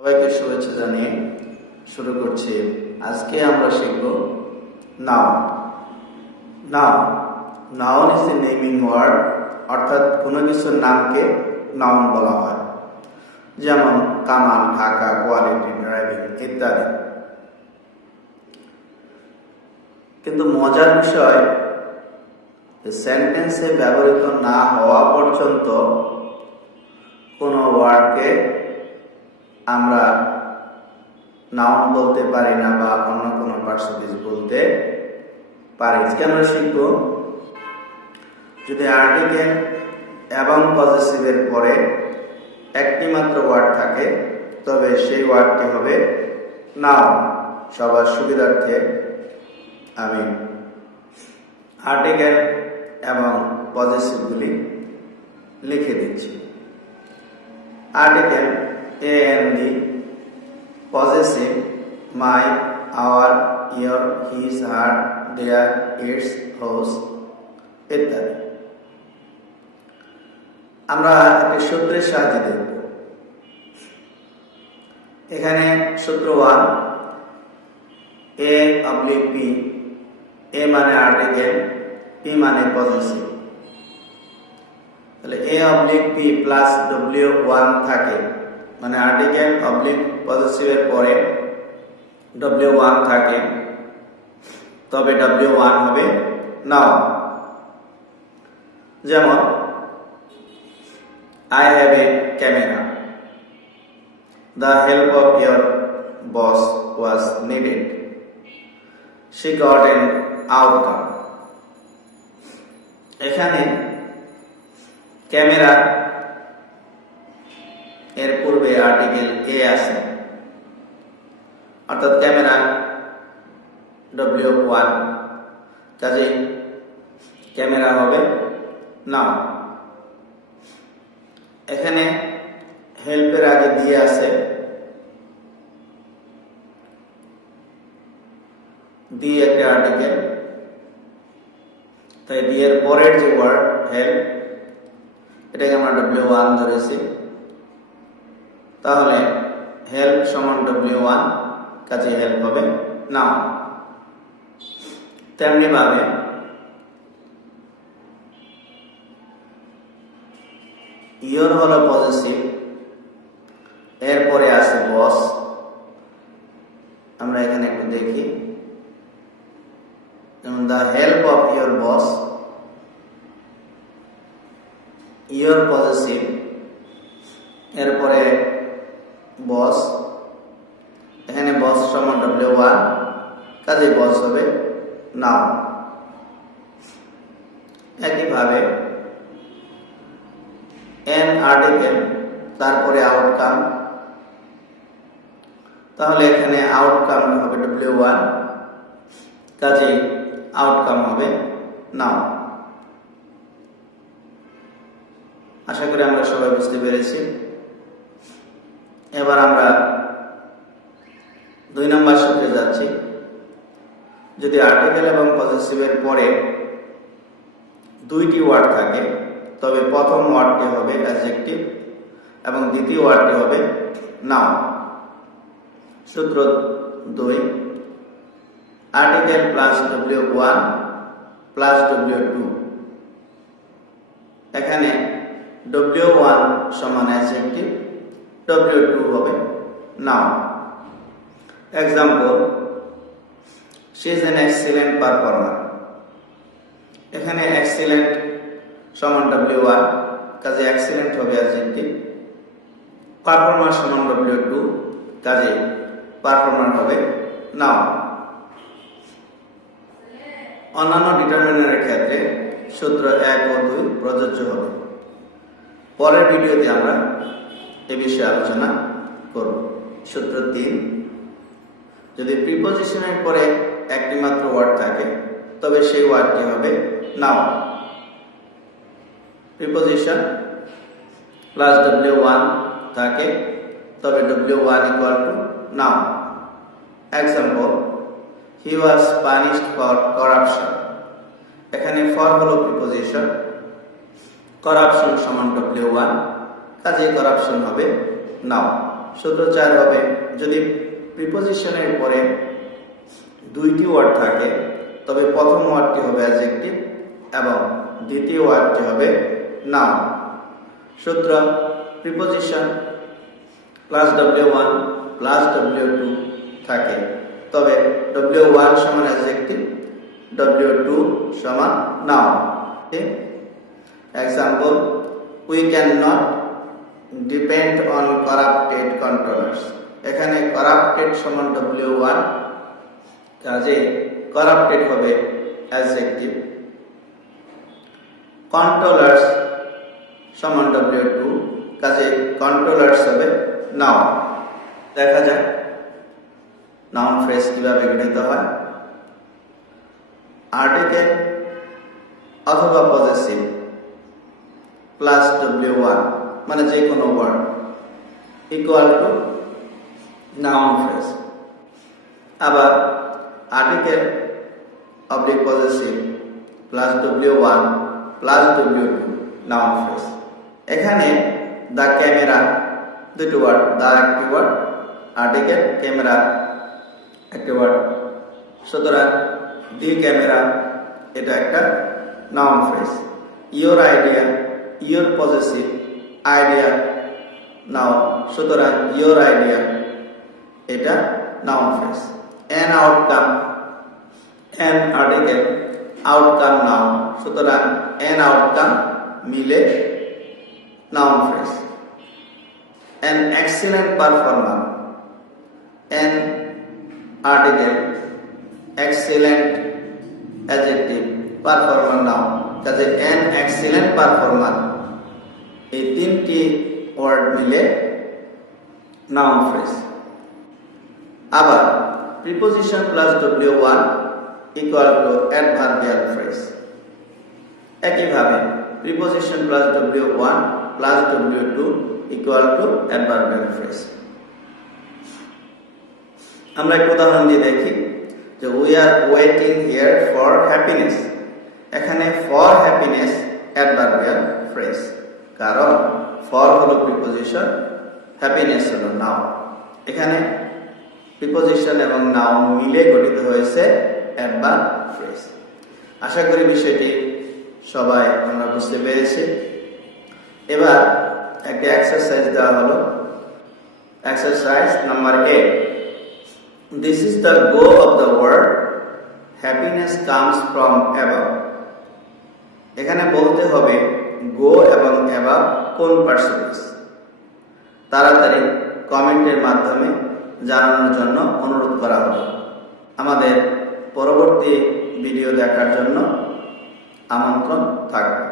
সবাইকে শুভেচ্ছা জানিয়ে শুরু করছি। আজকে আমরা শিখব noun. Noun is a naming word, অর্থাৎ কোনো কিছুর নামকে নাউন বলা হয়, যেমন কামান, ঢাকা, কোয়ালিটি, ড্রাইভিং ইত্যাদি। কিন্তু মজার বিষয়, সেন্টেন্সে ব্যবহৃত না হওয়া পর্যন্ত কোনো ওয়ার্ডকে আমরা নাউন বলতে পারি না বা অন্য কোনো পার্সেন্টেজ বলতে পারি। কেন শিখব? যদি আর্টিকেল এবং পজেসিভের পরে একটি মাত্র ওয়ার্ড থাকে, তবে সেই ওয়ার্ডটি হবে নাউন। সবার সুবিধার্থে আমি আর্টিকেল এবং পজেসিভগুলি লিখে দিচ্ছি। Article a an the, possessive my, our, your, his, her, their, its, whose ইত্যাদি। আমরা একটি সূত্রের সাহায্যে দেখব। এখানে সূত্র 1, এ অবলিক পি, এ মানে আর্টিকেল, পি মানে পজেসিভ। তাহলে a oblique P plus W1 থাকে, মানে আর্টিকেল অবলিক পজেসিভের পরে W1 থাকে, তবে W1 হবে নাউন। যেমন I have a camera. The help of your boss was needed. She got an outcome. এখানে ক্যামেরা এর পূর্বে আর্টিকেল এ আছে, অর্থাৎ ক্যামেরা W1, কাজে ক্যামেরা হবে নাউন। এখানে হেল্পের আগে দিয়ে আছে, দিয়ে একটা আর্টিকেল, তাই দিয়ে এর পরের যে ওয়ার্ড হেল্প, এটাকে আমরা W1 ধরেছি। তাহলে হেল্প সমান W1, কাজে হেল্প হবে নাউন। তেমনি ভাবে ইয়োর হলো পজেসিভ, এরপরে আছে বস। আমরা এখানে একটু দেখি, যেমন the help of your boss, your possessive, এরপরে বস, এখানে বস সমান W1, কাজে বস হবে নাউন। একইভাবে এন আর্টিকেল, তারপরে আউটকাম, তাহলে এখানে আউটকাম হবে W1, কাজে আউটকাম হবে নাউন। আশা করি আমরা সবাই বুঝতে পেরেছি। এবার আমরা 2 নম্বর সূত্রে যাচ্ছি। যদি আর্টিকেল এবং পজেসিভের পরে দুইটি ওয়ার্ড থাকে, তবে প্রথম ওয়ার্ডটি হবে অ্যাডজেক্টিভ এবং দ্বিতীয় ওয়ার্ডটি হবে নাউন। সূত্র 2, article plus W1 plus W2। এখানে W1 সমান অ্যাডজেক্টিভ, W2 হবে noun. Example, she is an excellent performer. এখানে এক্সিলেন্ট সমান W1, কাজে এক্সিলেন্ট হবে অ্যাডজেক্টিভ। পারফর্মার সমান W2, কাজে পারফর্মার হবে নাউন। অন্যান্য ডিটারমিনারের ক্ষেত্রে সূত্র 1 ও 2 প্রযোজ্য হবে। পরের ভিডিওতে আমরা এ বিষয়ে আলোচনা করব। সূত্র 3, যদি প্রিপজিশনের পরে একটি মাত্র ওয়ার্ড থাকে, তবে সেই ওয়ার্ডটি হবে নাউন। প্রিপজিশন প্লাস W1 থাকে, তবে W1 equal to noun. Example, he was punished for corruption. এখানে ফর হলো প্রিপজিশন, করাপশন সমান W1, কাজে করাপশন হবে নাউন। সূত্র 4 হবে যদি প্রিপোজিশনের পরে দুইটি ওয়ার্ড থাকে তবে প্রথম ওয়ার্ডটি হবে অ্যাডজেক্টিভ এবং দ্বিতীয় ওয়ার্ডটি হবে নাউন। সূত্র preposition plus W1 plus W2 থাকে তবে W1 সমান অ্যাডজেক্টিভ, W2 সমান noun. Example, we can not depend on corrupted controllers. এখানে করাপ্টেড সমান W1, কাজে করাপ্টেড হবে অ্যাডজেক্টিভ। কন্ট্রোলার্স সমান W2, কাজে কন্ট্রোলার্স হবে নাউন। দেখা যাক নাউন ফ্রেজ কিভাবে গঠিত হয়। আর্টিকেল অথবা পজেসিভ প্লাস W1 মানে যে কোনো word equal to noun phrase. আবার article oblique possessive plus W1 plus W2 noun phrase. এখানে দ্য ক্যামেরা দুটো ওয়ার্ড, দ্য একটি ওয়ার্ড, আর্টিকেল ক্যামেরা একটি ওয়ার্ড, সুতরাং দি ক্যামেরা এটা একটা noun phrase. Your idea, your possessive, idea noun, সুতরাং your idea এটা noun phrase. An outcome, an article, outcome noun, সুতরাং অ্যান আউটকাম মিলে noun phrase. An excellent performer, an article, excellent adjective, performer noun, কাজে an excellent performer এই তিনটি word মিলে noun phrase. আবার preposition plus W1 equal to adverbial phrase. একইভাবে preposition plus W1 plus W2 equal to adverbial phrase. আমরা এক উদাহরণ দিয়ে দেখি যে we are waiting here for happiness. এখানে ফর হ্যাপিনেস অ্যাডভার্বিয়াল ফ্রেজ, কারণ ফর হলো প্রিপোজিশন, হ্যাপিনেস হলো নাউন। এখানে প্রিপোজিশন এবং নাউন মিলে গঠিত হয়েছে অ্যাডভার্ব ফ্রেজ। আশা করি বিষয়টি সবাই আমরা বুঝতে পেরেছি। এবার একটা এক্সারসাইজ দেওয়া হলো। Exercise number 8, this is the go of the word happiness comes from above. এখানে বলতে হবে গো এবং অ্যাবাভ কোন পার্সেন্টেজ। তাড়াতাড়ি কমেন্টের মাধ্যমে জানানোর জন্য অনুরোধ করা হবে। আমাদের পরবর্তী ভিডিও দেখার জন্য আমন্ত্রণ থাকবে।